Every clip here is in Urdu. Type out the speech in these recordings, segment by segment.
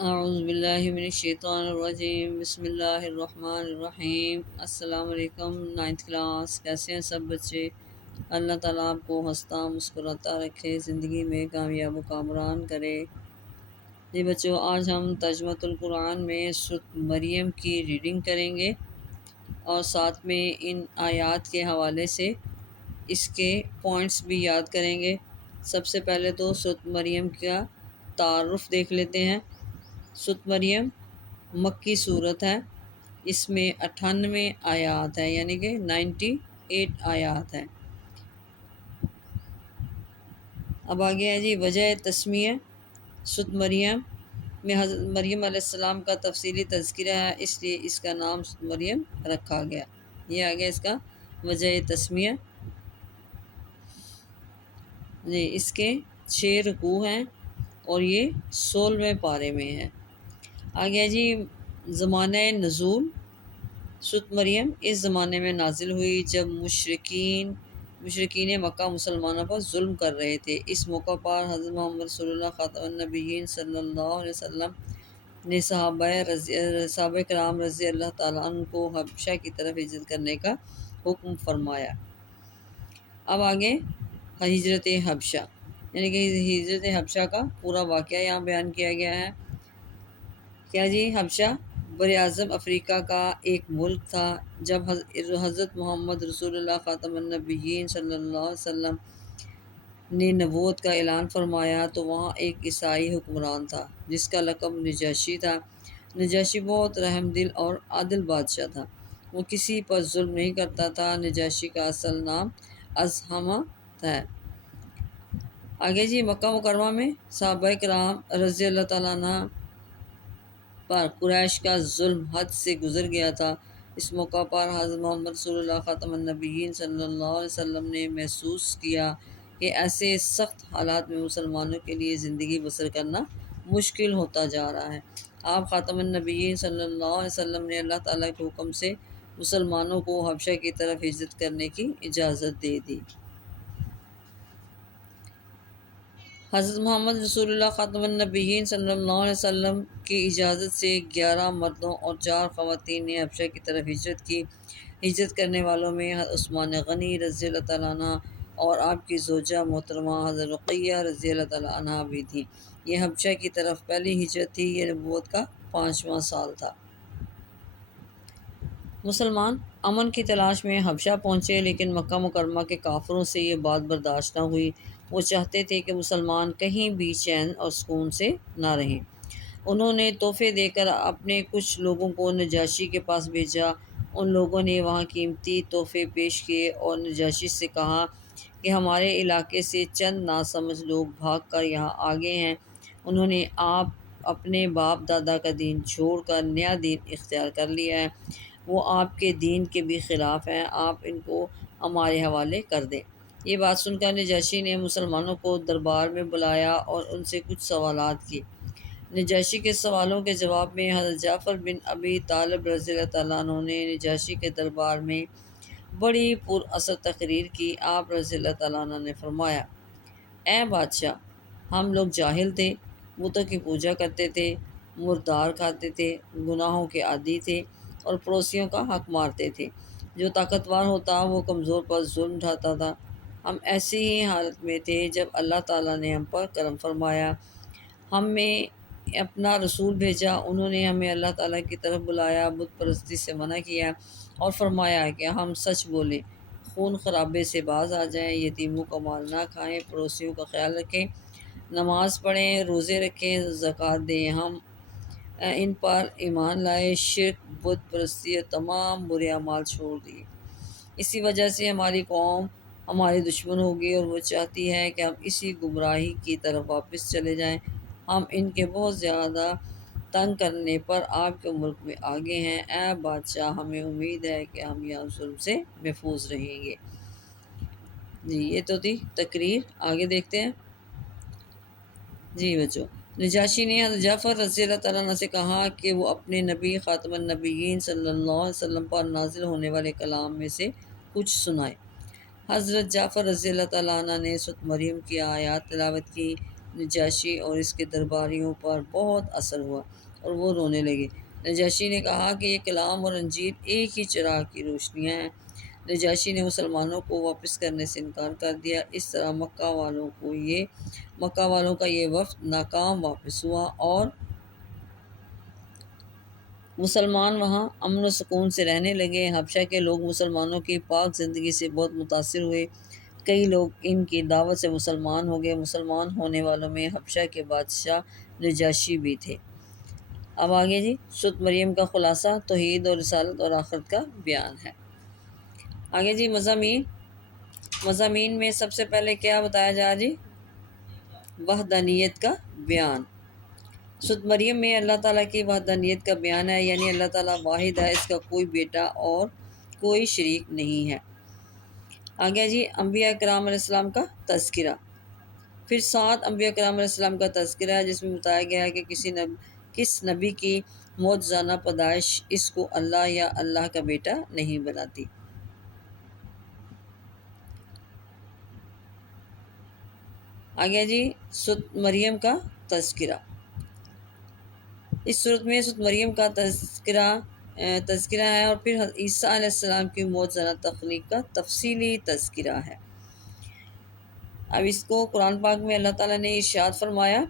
اعوذ باللہ من الشیطان الرجیم، بسم اللہ الرحمن الرحیم۔ السلام علیکم، نائنتھ کلاس، کیسے ہیں سب بچے؟ اللہ تعالیٰ آپ کو ہنستا مسکراتا رکھے، زندگی میں کامیاب و کامران کرے۔ جی بچوں، آج ہم ترجمۃ القرآن میں سورۃ مریم کی ریڈنگ کریں گے اور ساتھ میں ان آیات کے حوالے سے اس کے پوائنٹس بھی یاد کریں گے۔ سب سے پہلے تو سورۃ مریم کا تعارف دیکھ لیتے ہیں۔ سورۃ مریم مکی صورت ہے، اس میں 98 آیات ہیں، یعنی کہ 98 آیات ہیں۔ اب آگے ہے جی وجہ تسمیہ۔ سورۃ مریم میں حضرت مریم علیہ السلام کا تفصیلی تذکرہ ہے، اس لیے اس کا نام سورۃ مریم رکھا گیا۔ یہ آگے اس کا وجہ تسمیہ۔ جی اس کے 6 رکوع ہیں اور یہ 16ویں پارے میں ہے۔ آگے جی زمانہ نزول۔ سورۃ مریم اس زمانے میں نازل ہوئی جب مشرکین مکہ مسلمانوں پر ظلم کر رہے تھے۔ اس موقع پر حضرت محمد صلی اللہ خاتم النبیین صلی اللہ علیہ وسلم نے صحابہ کرام رضی اللہ تعالیٰ عنہ کو حبشہ کی طرف ہجرت کرنے کا حکم فرمایا۔ اب آگے ہجرت حبشہ، یعنی کہ ہجرت حبشہ کا پورا واقعہ یہاں بیان کیا گیا ہے۔ کیا جی حبشہ براعظم افریقہ کا ایک ملک تھا۔ جب حضرت محمد رسول اللہ خاتم النبیین صلی اللہ علیہ وسلم نے نبوت کا اعلان فرمایا تو وہاں ایک عیسائی حکمران تھا جس کا لقب نجاشی تھا۔ نجاشی بہت رحم دل اور عادل بادشاہ تھا، وہ کسی پر ظلم نہیں کرتا تھا۔ نجاشی کا اصل نام ازہمہ تھا۔ آگے جی مکہ مکرمہ میں صحابہ کرام رضی اللہ تعالیٰ عنہ پر قریش کا ظلم حد سے گزر گیا تھا۔ اس موقع پر حضرت محمد صلی اللہ خاتم النبیین صلی اللہ علیہ وسلم نے محسوس کیا کہ ایسے سخت حالات میں مسلمانوں کے لیے زندگی بسر کرنا مشکل ہوتا جا رہا ہے۔ آپ خاتم النبیین صلی اللہ علیہ وسلم نے اللہ تعالیٰ کے حکم سے مسلمانوں کو حبشہ کی طرف ہجرت کرنے کی اجازت دے دی۔ حضرت محمد رسول اللہ خاتم النبیین صلی اللہ علیہ وسلم کی اجازت سے 11 مردوں اور 4 خواتین نے حبشہ کی طرف ہجرت کی۔ ہجرت کرنے والوں میں عثمان غنی رضی اللہ تعالیٰ عنہ اور آپ کی زوجہ محترمہ حضرت رقیہ رضی اللہ تعالیٰ عنہ بھی تھیں۔ یہ حبشہ کی طرف پہلی ہجرت تھی۔ یہ نبوت کا 5واں سال تھا۔ مسلمان امن کی تلاش میں حبشہ پہنچے، لیکن مکہ مکرمہ کے کافروں سے یہ بات برداشت نہ ہوئی۔ وہ چاہتے تھے کہ مسلمان کہیں بھی چین اور سکون سے نہ رہیں۔ انہوں نے تحفے دے کر اپنے کچھ لوگوں کو نجاشی کے پاس بھیجا۔ ان لوگوں نے وہاں قیمتی تحفے پیش کیے اور نجاشی سے کہا کہ ہمارے علاقے سے چند ناسمجھ لوگ بھاگ کر یہاں آ گئے ہیں۔ انہوں نے اپنے باپ دادا کا دین چھوڑ کر نیا دین اختیار کر لیا ہے۔ وہ آپ کے دین کے بھی خلاف ہیں، آپ ان کو ہمارے حوالے کر دیں۔ یہ بات سن کر نجاشی نے مسلمانوں کو دربار میں بلایا اور ان سے کچھ سوالات کیے۔ نجاشی کے سوالوں کے جواب میں حضرت جعفر بن ابی طالب رضی اللہ تعالیٰ عنہ نے نجاشی کے دربار میں بڑی پر اثر تقریر کی۔ آپ رضی اللہ تعالیٰ عنہ نے فرمایا، اے بادشاہ، ہم لوگ جاہل تھے، بتوں کی پوجا کرتے تھے، مردار کھاتے تھے، گناہوں کے عادی تھے اور پڑوسیوں کا حق مارتے تھے۔ جو طاقتور ہوتا وہ کمزور پر ظلم ڈھاتا تھا۔ ہم ایسی ہی حالت میں تھے جب اللہ تعالیٰ نے ہم پر کرم فرمایا، ہمیں اپنا رسول بھیجا۔ انہوں نے ہمیں اللہ تعالیٰ کی طرف بلایا، بت پرستی سے منع کیا اور فرمایا کہ ہم سچ بولیں، خون خرابے سے باز آ جائیں، یتیموں کا مال نہ کھائیں، پڑوسیوں کا خیال رکھیں، نماز پڑھیں، روزے رکھیں، زکوٰۃ دیں۔ ہم ان پر ایمان لائے، شرک، بت پرستی اور تمام برے اعمال چھوڑ دیے۔ اسی وجہ سے ہماری قوم ہماری دشمن ہوگی اور وہ چاہتی ہے کہ ہم اسی گمراہی کی طرف واپس چلے جائیں۔ ہم ان کے بہت زیادہ تنگ کرنے پر آپ کے ملک میں آگے ہیں۔ اے بادشاہ، ہمیں امید ہے کہ ہم یہاں ظلم سے محفوظ رہیں گے۔ جی یہ تو تھی تقریر، آگے دیکھتے ہیں۔ جی بچوں، نجاشی نے حضرت جعفر رضی اللہ تعالیٰ عنہ سے کہا کہ وہ اپنے نبی خاتم النبیین صلی اللہ علیہ وسلم پر نازل ہونے والے کلام میں سے کچھ سنائے۔ حضرت جعفر رضی اللہ تعالیٰ عنہ نے سورۃ مریم کی آیات تلاوت کی۔ نجاشی اور اس کے درباریوں پر بہت اثر ہوا اور وہ رونے لگے۔ نجاشی نے کہا کہ یہ کلام اور انجیل ایک ہی چراغ کی روشنیاں ہیں۔ نجاشی نے مسلمانوں کو واپس کرنے سے انکار کر دیا۔ اس طرح مکہ والوں کا یہ وفد ناکام واپس ہوا اور مسلمان وہاں امن و سکون سے رہنے لگے۔ حبشہ کے لوگ مسلمانوں کی پاک زندگی سے بہت متاثر ہوئے۔ کئی لوگ ان کی دعوت سے مسلمان ہو گئے۔ مسلمان ہونے والوں میں حبشہ کے بادشاہ نجاشی بھی تھے۔ اب آگے جی سورۃ مریم کا خلاصہ توحید اور رسالت اور آخرت کا بیان ہے۔ آگے جی مضامین میں سب سے پہلے کیا بتایا جا جی؟ وحدانیت کا بیان۔ سورۃ مریم میں اللہ تعالیٰ کی وحدانیت کا بیان ہے، یعنی اللہ تعالیٰ واحد ہے، اس کا کوئی بیٹا اور کوئی شریک نہیں ہے۔ آگے جی انبیاء کرام علیہ السلام کا تذکرہ۔ پھر 7 انبیاء کرام علیہ السلام کا تذکرہ ہے، جس میں بتایا گیا ہے کہ کس نبی کی معجزانہ پیدائش اس کو اللہ یا اللہ کا بیٹا نہیں بناتی۔ آگے جی سورۃ مریم کا تذکرہ۔ اس صورت میں سورۃ مریم کا تذکرہ ہے اور پھر عیسیٰ علیہ السلام کی معجزانہ تخلیق کا تفصیلی تذکرہ ہے۔ اب اس کو قرآن پاک میں اللہ تعالیٰ نے ارشاد فرمایا،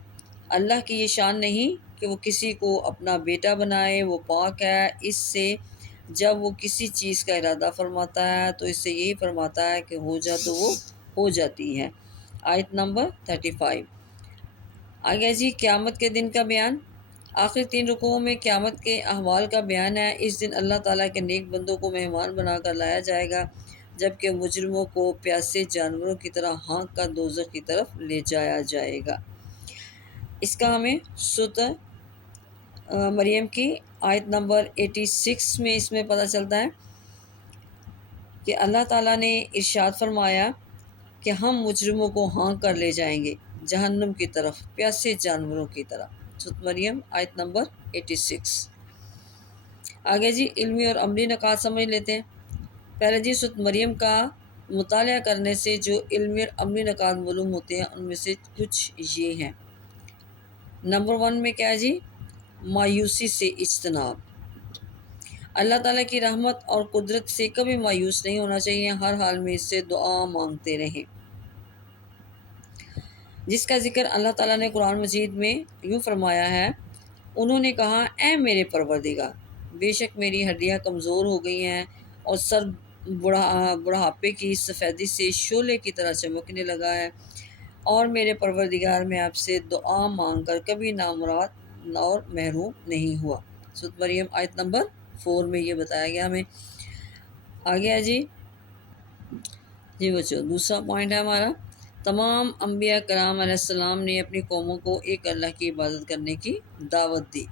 اللہ کی یہ شان نہیں کہ وہ کسی کو اپنا بیٹا بنائے، وہ پاک ہے اس سے۔ جب وہ کسی چیز کا ارادہ فرماتا ہے تو اس سے یہی فرماتا ہے کہ ہو جا تو وہ ہو جاتی ہے۔ آیت نمبر 35۔ آگے جی قیامت کے دن کا بیان۔ آخری 3 رکوعوں میں قیامت کے احوال کا بیان ہے۔ اس دن اللہ تعالیٰ کے نیک بندوں کو مہمان بنا کر لایا جائے گا، جبکہ مجرموں کو پیاسے جانوروں کی طرح ہانک کر دوزخ کی طرف لے جایا جائے گا۔ اس کا ہمیں سورۃ مریم کی آیت نمبر 86 میں اس میں پتہ چلتا ہے کہ اللہ تعالیٰ نے ارشاد فرمایا کہ ہم مجرموں کو ہانک کر لے جائیں گے جہنم کی طرف پیاسے جانوروں کی طرح۔ سورۃ مریم آیت نمبر 86۔ آگے جی علمی اور عملی نکات سمجھ لیتے ہیں۔ پہلے جی سورۃ مریم کا مطالعہ کرنے سے جو علمی اور عملی نکات معلوم ہوتے ہیں ان میں سے کچھ یہ ہیں۔ نمبر 1 میں کیا ہے جی؟ مایوسی سے اجتناب۔ اللہ تعالیٰ کی رحمت اور قدرت سے کبھی مایوس نہیں ہونا چاہیے، ہر حال میں اس سے دعا مانگتے رہیں۔ جس کا ذکر اللہ تعالیٰ نے قرآن مجید میں یوں فرمایا ہے، انہوں نے کہا اے میرے پروردگار، بے شک میری ہڈیاں کمزور ہو گئی ہیں اور سر بڑھاپے کی سفیدی سے شعلے کی طرح چمکنے لگا ہے، اور میرے پروردگار میں آپ سے دعا مانگ کر کبھی نامراد اور محروم نہیں ہوا۔ سورۃ مریم آیت نمبر 4 میں یہ بتایا گیا ہمیں۔ آگے ہے جی بچو دوسرا پوائنٹ ہے ہمارا، تمام انبیاء کرام علیہ السلام نے اپنی قوموں کو ایک اللہ کی عبادت کرنے کی دعوت دی۔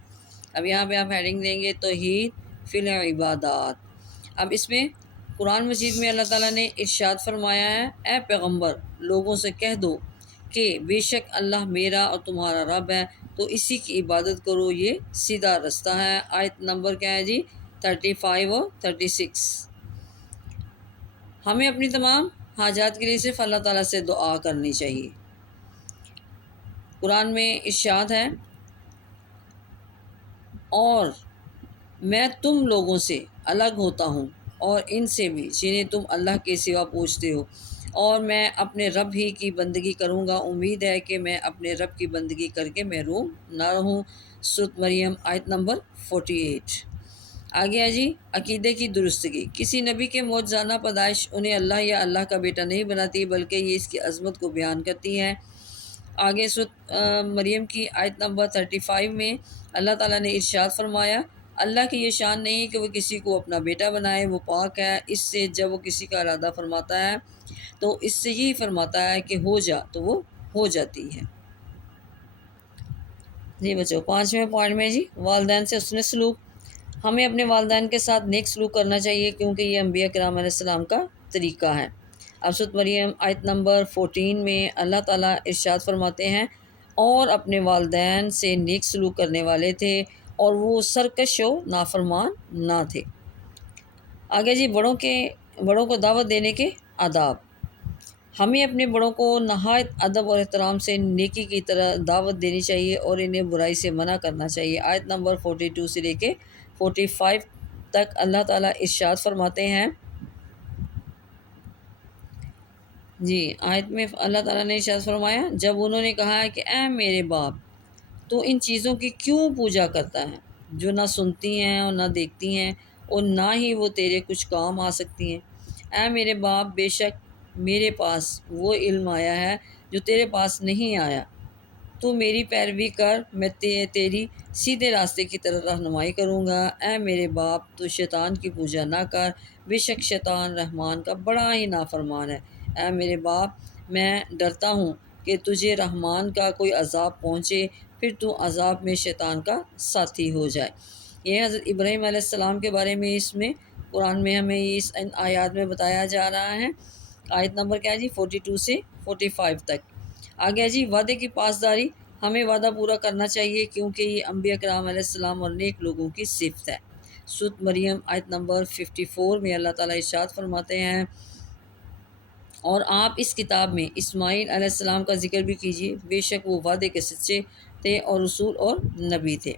اب یہاں پہ آپ ہیڈنگ دیں گے توحید فی العبادات۔ اب اس میں قرآن مجید میں اللہ تعالیٰ نے ارشاد فرمایا ہے، اے پیغمبر لوگوں سے کہہ دو کہ بے شک اللہ میرا اور تمہارا رب ہے، تو اسی کی عبادت کرو، یہ سیدھا رستہ ہے۔ آیت نمبر کیا ہے جی؟ 35 اور 36۔ ہمیں اپنی تمام حاجات کے لیے صرف اللہ تعالیٰ سے دعا کرنی چاہیے۔ قرآن میں ارشاد ہے، اور میں تم لوگوں سے الگ ہوتا ہوں اور ان سے بھی جنہیں تم اللہ کے سوا پوجتے ہو، اور میں اپنے رب ہی کی بندگی کروں گا، امید ہے کہ میں اپنے رب کی بندگی کر کے محروم نہ رہوں۔ سورۃ مریم آیت نمبر 48۔ آگے ہے جی عقیدے کی درستگی۔ کسی نبی کے معجزانہ پیدائش انہیں اللہ یا اللہ کا بیٹا نہیں بناتی، بلکہ یہ اس کی عظمت کو بیان کرتی ہے۔ آگے سورۃ مریم کی آیت نمبر 35 میں اللہ تعالیٰ نے ارشاد فرمایا، اللہ کی یہ شان نہیں کہ وہ کسی کو اپنا بیٹا بنائے، وہ پاک ہے اس سے۔ جب وہ کسی کا ارادہ فرماتا ہے تو اس سے یہی فرماتا ہے کہ ہو جا تو وہ ہو جاتی ہے۔ جی بچو 5ویں پوائنٹ میں جی والدین سے حسن سلوک۔ ہمیں اپنے والدین کے ساتھ نیک سلوک کرنا چاہیے، کیونکہ یہ انبیاء کرام علیہ السلام کا طریقہ ہے۔ اب سورۃ مریم آیت نمبر 14 میں اللہ تعالیٰ ارشاد فرماتے ہیں، اور اپنے والدین سے نیک سلوک کرنے والے تھے اور وہ سرکش و نافرمان نہ تھے۔ آگے جی بڑوں کو دعوت دینے کے آداب۔ ہمیں اپنے بڑوں کو نہایت ادب اور احترام سے نیکی کی طرح دعوت دینی چاہیے اور انہیں برائی سے منع کرنا چاہیے۔ آیت نمبر 42 سے لے کے 45 تک اللہ تعالیٰ ارشاد فرماتے ہیں، جی آیت میں اللہ تعالیٰ نے ارشاد فرمایا، جب انہوں نے کہا کہ اے میرے باپ، تو ان چیزوں کی کیوں پوجا کرتا ہے جو نہ سنتی ہیں اور نہ دیکھتی ہیں اور نہ ہی وہ تیرے کچھ کام آ سکتی ہیں۔ اے میرے باپ، بے شک میرے پاس وہ علم آیا ہے جو تیرے پاس نہیں آیا، تو میری پیروی کر، میں تیری سیدھے راستے کی طرف رہنمائی کروں گا۔ اے میرے باپ، تو شیطان کی پوجا نہ کر، بے شک شیطان رحمان کا بڑا ہی نافرمان ہے۔ اے میرے باپ، میں ڈرتا ہوں کہ تجھے رحمان کا کوئی عذاب پہنچے، پھر تو عذاب میں شیطان کا ساتھی ہو جائے۔ یہ حضرت ابراہیم علیہ السلام کے بارے میں اس میں قرآن میں ہمیں ان آیات میں بتایا جا رہا ہے۔ آیت نمبر کیا ہے جی؟ 42 سے 45 تک۔ آگے جی، وعدے کی پاسداری، ہمیں وعدہ پورا کرنا چاہیے کیونکہ یہ انبیاء کرام علیہ السلام اور نیک لوگوں کی صفت ہے۔ سورۃ مریم آیت نمبر 54 میں اللہ تعالیٰ ارشاد فرماتے ہیں، اور آپ اس کتاب میں اسماعیل علیہ السلام کا ذکر بھی کیجیے، بے شک وہ وعدے کے سچے تھے اور رسول اور نبی تھے۔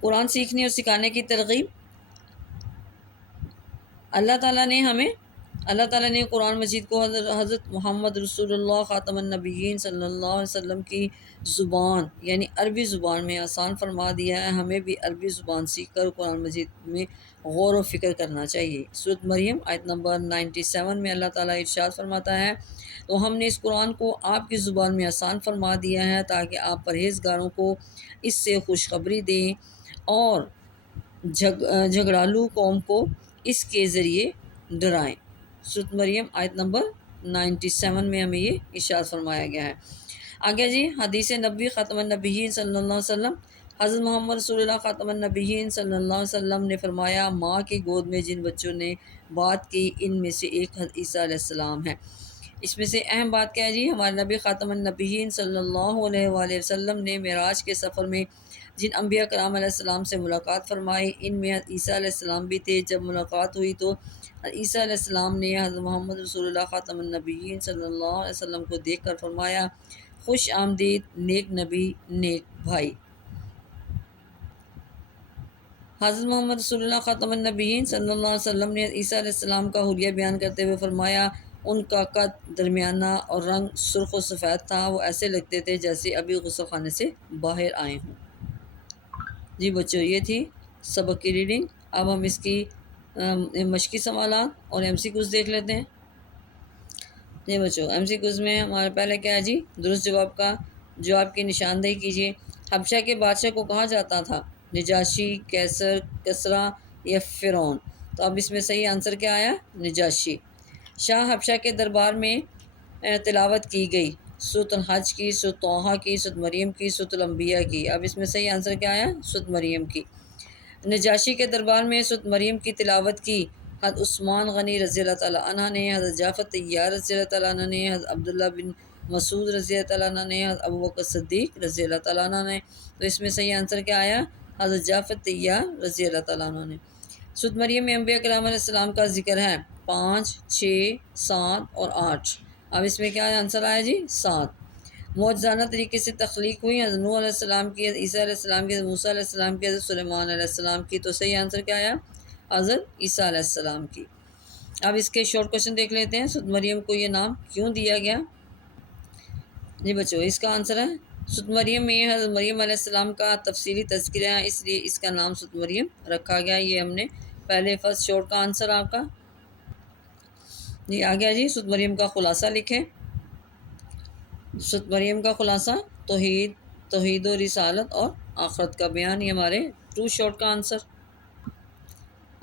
قرآن سیکھنے اور سکھانے کی ترغیب، اللہ تعالیٰ نے قرآن مجید کو حضرت محمد رسول اللہ خاتم النبیین صلی اللہ علیہ وسلم کی زبان یعنی عربی زبان میں آسان فرما دیا ہے۔ ہمیں بھی عربی زبان سیکھ کر قرآن مجید میں غور و فکر کرنا چاہیے۔ سورۃ مریم آیت نمبر 97 میں اللہ تعالیٰ ارشاد فرماتا ہے، تو ہم نے اس قرآن کو آپ کی زبان میں آسان فرما دیا ہے تاکہ آپ پرہیزگاروں کو اس سے خوشخبری دیں اور جھگڑالو قوم کو اس کے ذریعے ڈرائیں۔ سورۃ مریم آیت نمبر 97 میں ہمیں یہ ارشاد فرمایا گیا ہے۔ آگے جی، حدیث نبوی خاتم النبیین صلی اللہ علیہ وسلم، حضرت محمد رسول اللہ خاتم النبیین صلی اللہ علیہ وسلم نے فرمایا، ماں کی گود میں جن بچوں نے بات کی ان میں سے ایک حضرت عیسیٰ علیہ السلام ہے۔ اس میں سے اہم بات کیا ہے جی؟ ہمارے نبی خاتم النبیین صلی اللہ علیہ وآلہ وسلم نے معراج کے سفر میں جن انبیاء کرام علیہ السلام سے ملاقات فرمائی، ان میں حضرت عیسیٰ علیہ السلام بھی تھے۔ جب ملاقات ہوئی تو حضرت عیسیٰ علیہ السلام نے حضرت محمد رسول اللہ خاتم النبیین صلی اللہ علیہ وسلم کو دیکھ کر فرمایا، خوش آمدید نیک نبی، نیک بھائی۔ حضرت محمد رسول اللہ خاتم النبیین صلی اللہ علیہ وسلم نے عیسیٰ علیہ السلام کا حلیہ بیان کرتے ہوئے فرمایا، ان کا قد درمیانہ اور رنگ سرخ و سفید تھا، وہ ایسے لگتے تھے جیسے ابھی غسل خانے سے باہر آئے ہوں۔ جی بچوں، یہ تھی سبق کی ریڈنگ۔ اب ہم اس کی مشقی سوالات اور ایم سی کوز دیکھ لیتے ہیں۔ جی بچوں، ایم سی کوز میں ہمارا پہلے کیا ہے جی؟ درست جواب کا جواب کی نشاندہی کیجیے۔ حبشہ کے بادشاہ کو کہا جاتا تھا؟ نجاشی، کیسر، کسریٰ یا فرعون؟ تو اب اس میں صحیح آنسر کیا آیا؟ نجاشی۔ شاہ حبشہ کے دربار میں تلاوت کی گئی سورۃ الحج کی، سورۃ طٰہٰ کی، سورۃ مریم کی، سورۃ الانبیاء کی؟ اب اس میں صحیح آنسر کیا آیا؟ سورۃ مریم کی۔ نجاشی کے دربار میں سورۃ مریم کی تلاوت کی حضرت عثمان غنی رضی اللہ تعالیٰ عنہ نے، حضرت جعفر طیار رضی اللہ تعالیٰ عنہ نے، حضرت عبداللہ بن مسعود رضی اللہ تعالیٰ عنہ نے، حضرت ابوبکر صدیق رضی اللہ تعالیٰ عنہ نے۔ تو اس میں صحیح آنسر کیا آیا؟ حضرت جعفر طیار رضی اللہ تعالیٰ عنہ نے۔ سورۃ مریم میں انبیاء کرام علیہ السلام کا ذکر ہے 5، 6، 7 اور 8۔ اب اس میں کیا آنسر آیا جی؟ 7۔ معجزانہ طریقے سے تخلیق ہوئی حضرت نوح علیہ السلام کی، حضرت عیسیٰ علیہ السلام کی، حضرت موسیٰ علیہ السلام کی، حضرت سلیمان علیہ السلام کی؟ تو صحیح آنسر کیا آیا؟ حضرت عیسیٰ علیہ السلام کی۔ اب اس کے شارٹ کوشچن دیکھ لیتے ہیں۔ سورۃ مریم کو یہ نام کیوں دیا گیا؟ جی بچوں، اس کا آنسر ہے سورۃ مریم میں حضرت مریم علیہ السلام کا تفصیلی تذکرہ ہے، اس لیے اس کا نام سورۃ مریم رکھا گیا۔ یہ ہم نے پہلے فرسٹ شارٹ کا آنسر آپ کا۔ جی آگے جی، سورۃ مریم کا خلاصہ لکھیں۔ سورۃ مریم کا خلاصہ توحید و رسالت اور آخرت کا بیان، یہ ہمارے 2 شارٹ کا آنسر۔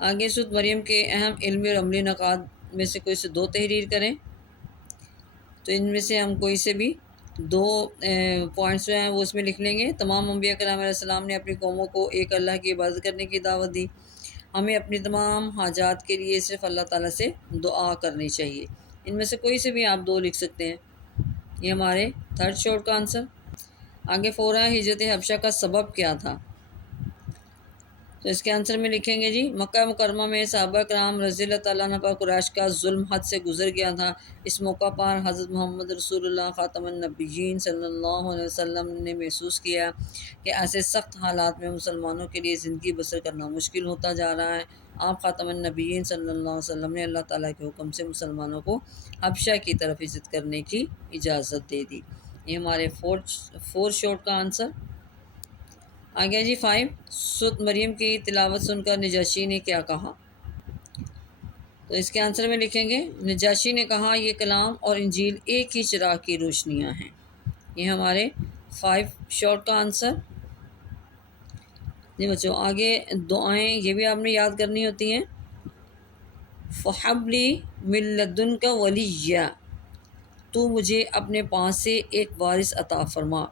آگے سورۃ مریم کے اہم علمی اور عملی نکات میں سے کوئی سے 2 تحریر کریں۔ تو ان میں سے ہم کوئی سے بھی 2 پوائنٹس جو ہیں وہ اس میں لکھ لیں گے۔ تمام انبیاء کرام علیہ السلام نے اپنی قوموں کو ایک اللہ کی عبادت کرنے کی دعوت دی۔ ہمیں اپنی تمام حاجات کے لیے صرف اللہ تعالیٰ سے دعا کرنی چاہیے۔ ان میں سے کوئی سے بھی آپ 2 لکھ سکتے ہیں۔ یہ ہمارے 3rd شارٹ کا آنسر۔ آگے 4 ہے، ہجرت حبشہ کا سبب کیا تھا؟ تو تو اس کے آنسر میں لکھیں گے جی مکہ مکرمہ میں صحابہ کرام رضی اللہ تعالیٰ عنہ پر قریش کا ظلم حد سے گزر گیا تھا۔ اس موقع پر حضرت محمد رسول اللہ خاتم النبیین صلی اللہ علیہ وسلم نے محسوس کیا کہ ایسے سخت حالات میں مسلمانوں کے لیے زندگی بسر کرنا مشکل ہوتا جا رہا ہے۔ آپ خاتم النبیین صلی اللہ علیہ وسلم نے اللہ تعالیٰ کے حکم سے مسلمانوں کو حبشہ کی طرف ہجرت کرنے کی اجازت دے دی۔ یہ ہمارے فور شارٹ کا آنسر آ گیا جی 5۔ سورۃ مریم کی تلاوت سن کر نجاشی نے کیا کہا؟ تو اس کے آنسر میں لکھیں گے نجاشی نے کہا یہ کلام اور انجیل ایک ہی چراغ کی روشنیاں ہیں۔ یہ ہمارے 5 شارٹ کا آنسر۔ جی بچوں آگے دعائیں یہ بھی آپ نے یاد کرنی ہوتی ہیں۔ فَحَبْلِي مِن لَّدُنْكَ وَلِيًّا، تو مجھے اپنے پاس سے ایک وارث عطا فرما۔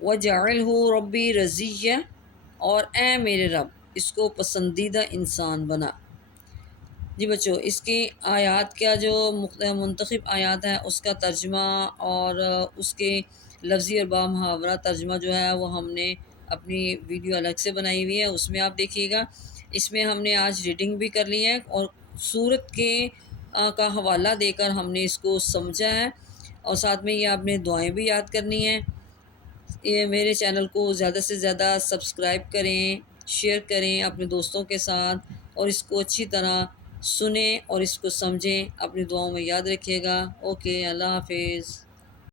وَجَعِلْهُ رَبِّي رَضِيًّا، اور اے میرے رب اس کو پسندیدہ انسان بنا۔ جی بچوں اس کی آیات کا جو منتخب آیات ہیں اس کا ترجمہ اور اس کے لفظی اور با محاورہ ترجمہ جو ہے وہ ہم نے اپنی ویڈیو الگ سے بنائی ہوئی ہے، اس میں آپ دیکھیے گا۔ اس میں ہم نے آج ریڈنگ بھی کر لی ہے اور سورت کے کا حوالہ دے کر ہم نے اس کو سمجھا ہے، اور ساتھ میں یہ آپ نے دعائیں بھی یاد کرنی ہیں۔ یہ میرے چینل کو زیادہ سے زیادہ سبسکرائب کریں، شیئر کریں اپنے دوستوں کے ساتھ، اور اس کو اچھی طرح سنیں اور اس کو سمجھیں۔ اپنی دعاؤں میں یاد رکھیے گا۔ اوکے، اللہ حافظ۔